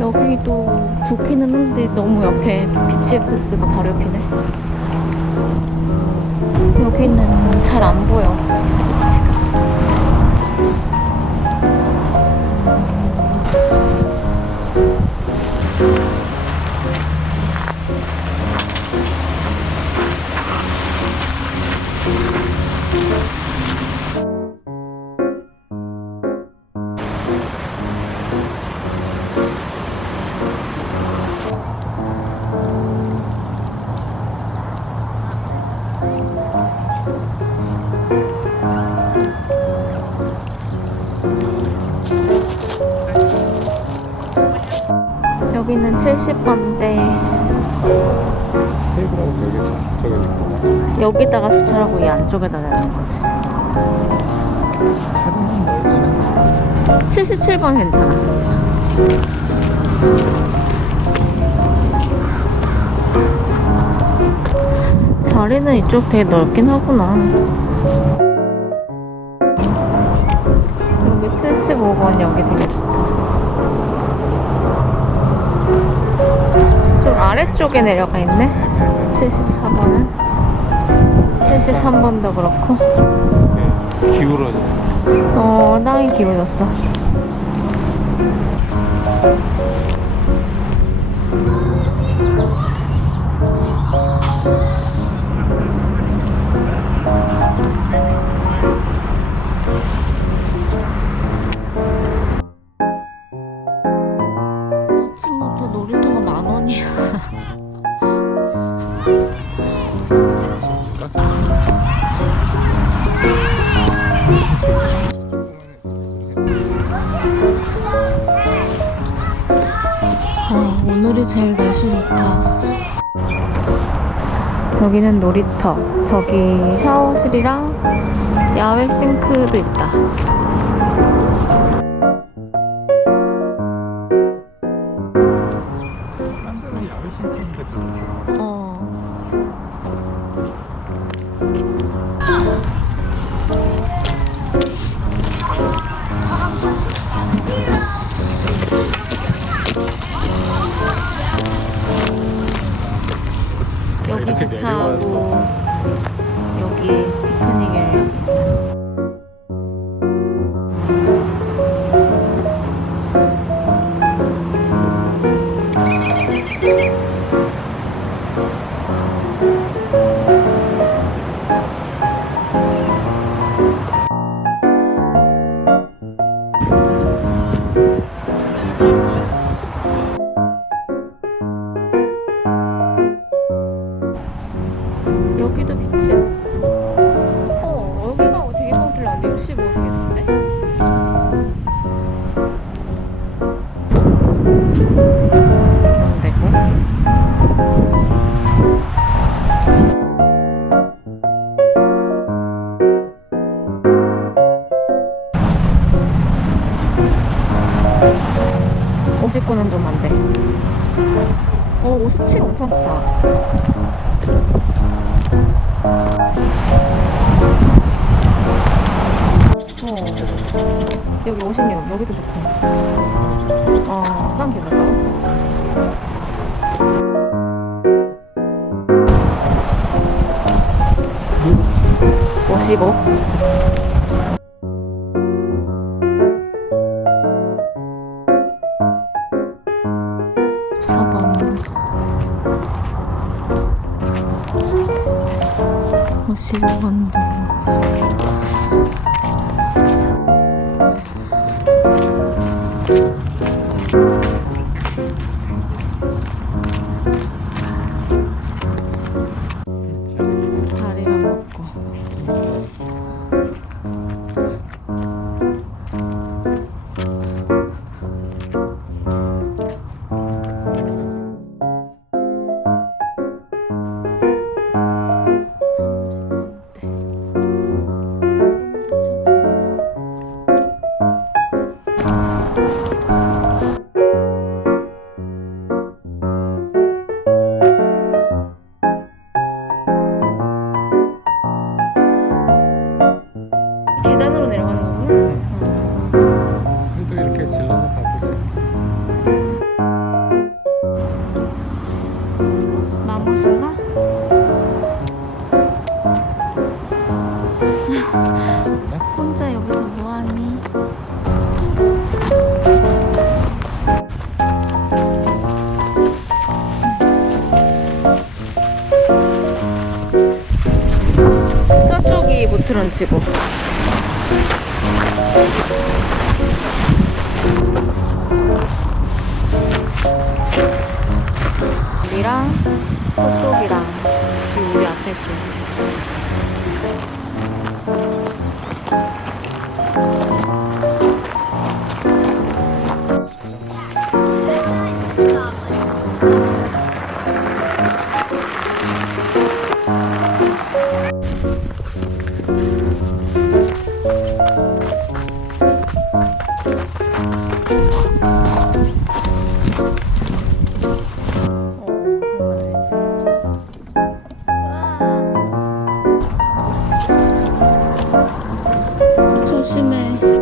여기도 좋기는 한데 너무 옆에 BTX가 바로 옆이네. 여기는 잘 안 보여, 위치가. 여기는 70번대. 여기다가 주차하고 이 안쪽에다 내는 거지. 77번 괜찮아. 자리는 이쪽 되게 넓긴 하구나. 여기 75번 여기 되게 좋다. 좀 아래쪽에 내려가 있네. 74번은 73번도 그렇고. 기울어졌어. 땅이 기울어졌어. 아침부터 놀이터가 10,000원이야. 오늘이 제일 날씨 좋다. 여기는 놀이터. 저기 샤워실이랑 야외 싱크도 있다. 여기 주차하고 여기 피크닉 에리아. 여기도 비치. 여기가 되게 성질 나는데 65 되게 좋은데? 이런 데고. (59는) 좀 안 돼. 57 엄청 좋다. 여기 56 여기도 좋고. 난 괜찮다. 55. 시간도 다리만 먹고 계단으로 내려가는 거구나. 그래도 이렇게 질러서 가보자. 마무스인가? 혼자 여기서 뭐하니? 저쪽이 모트런치고 우리랑 저쪽이랑 지금 우리 앞에 쪽. 조심해.